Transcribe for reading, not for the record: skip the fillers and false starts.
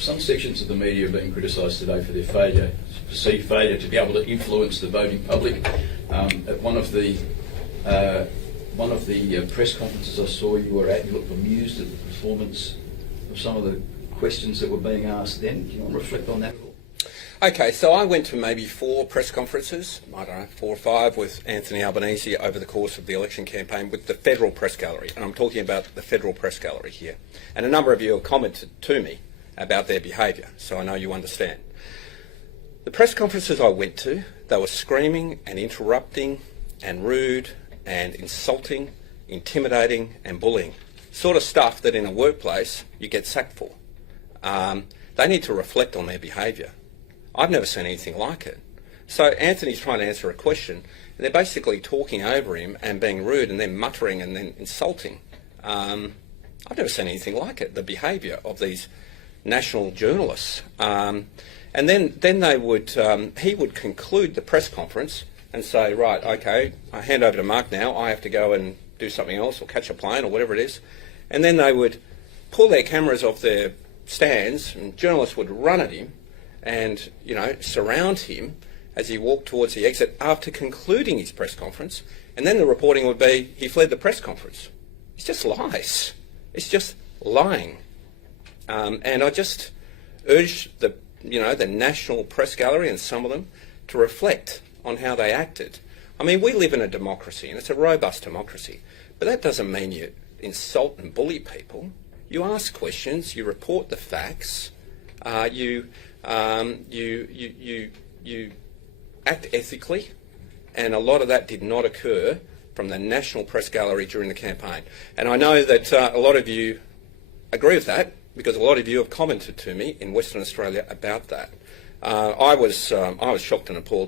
some sections of the media are being criticised today for their perceived failure to be able to influence the voting public. At one of the press conferences I saw you were at, you looked amused at the performance of some of the questions that were being asked then. Do you want to reflect on that at all? Okay, so I went to maybe 4 press conferences, I don't know, 4 or 5 with Anthony Albanese over the course of the election campaign with the Federal Press Gallery, and I'm talking about the Federal Press Gallery here. And a number of you have commented to me about their behaviour, so I know you understand. The press conferences I went to, they were screaming and interrupting and rude and insulting, intimidating and bullying. Sort of stuff that in a workplace you get sacked for. They need to reflect on their behaviour. I've never seen anything like it. So Anthony's trying to answer a question, and they're basically talking over him and being rude and then muttering and then insulting. I've never seen anything like it, the behaviour of these national journalists. And then they would, he would conclude the press conference and say, right, okay, I hand over to Mark now, I have to go and do something else or catch a plane or whatever it is. And then they would pull their cameras off their stands and journalists would run at him and, you know, surround him as he walked towards the exit after concluding his press conference, and then the reporting would be he fled the press conference. It's just lies. It's just lying. And I just urge the National Press Gallery and some of them to reflect on how they acted. I mean, we live in a democracy, and it's a robust democracy, but that doesn't mean you insult and bully people. You ask questions, you report the facts, you act ethically, and a lot of that did not occur from the National Press Gallery during the campaign. And I know that a lot of you agree with that, because a lot of you have commented to me in Western Australia about that. I was shocked and appalled.